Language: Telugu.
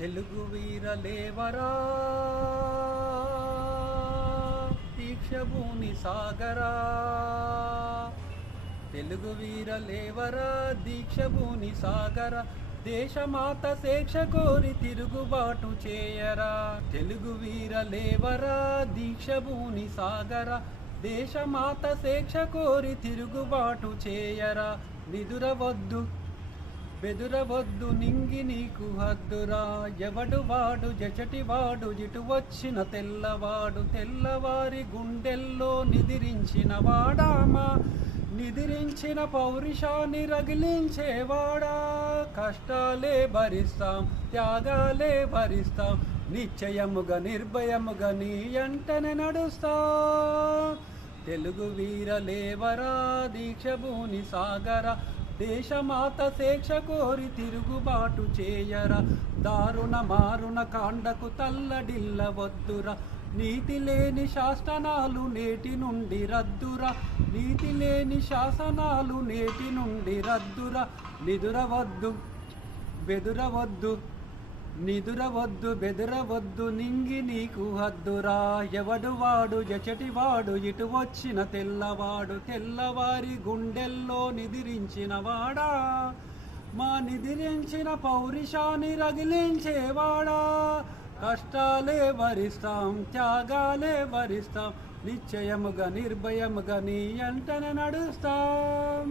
తెలుగు వీరలేవరా దీక్షభూని సాగరా, తెలుగు వీరలేవరా దీక్షభూని సాగర, దేశమాత శేక్ష కోరి తిరుగుబాటు చేయరా. తెలుగు వీరలేవరా దీక్షభూని సాగర, దేశమాత శేక్ష కోరి తిరుగుబాటు చేయరా. నిదురవద్దు బెదురవద్దు నింగి నీకు హద్దురా, ఎవడు వాడు జచటివాడు ఇటు వచ్చిన తెల్లవాడు, తెల్లవారి గుండెల్లో నిదిరించిన వాడామా, నిదిరించిన పౌరుషాన్ని రగిలించేవాడా. కష్టాలే భరిస్తాం త్యాగాలే భరిస్తాం, నిశ్చయముగా నిర్భయముగా నీ అంటనే నడుస్తాం. తెలుగు వీరలేవరా దీక్షభూని సాగర, దేశమాత శేక్ష కోరి తిరుగుబాటు చేయరా. దారుణ మారుణ కాండకు తల్లడిల్లవద్దురా, నీతి లేని శాసనాలు నేటి నుండి రద్దురా, నీతి లేని శాసనాలు నేటి నుండి రద్దురా. నిదురవద్దు బెదురవద్దు నిదురవద్దు బెదరవద్దు నింగి నీకు హద్దురా, ఎవడు వాడు జచటివాడు ఇటు వచ్చిన తెల్లవాడు, తెల్లవారి గుండెల్లో నిదిరించిన వాడా, మా నిదిరించిన పౌరుషాన్ని రగిలించేవాడా. కష్టాలే భరిస్తాం త్యాగాలే భరిస్తాం, నిశ్చయముగా నిర్భయముగా నీ అంటనే నడుస్తాం.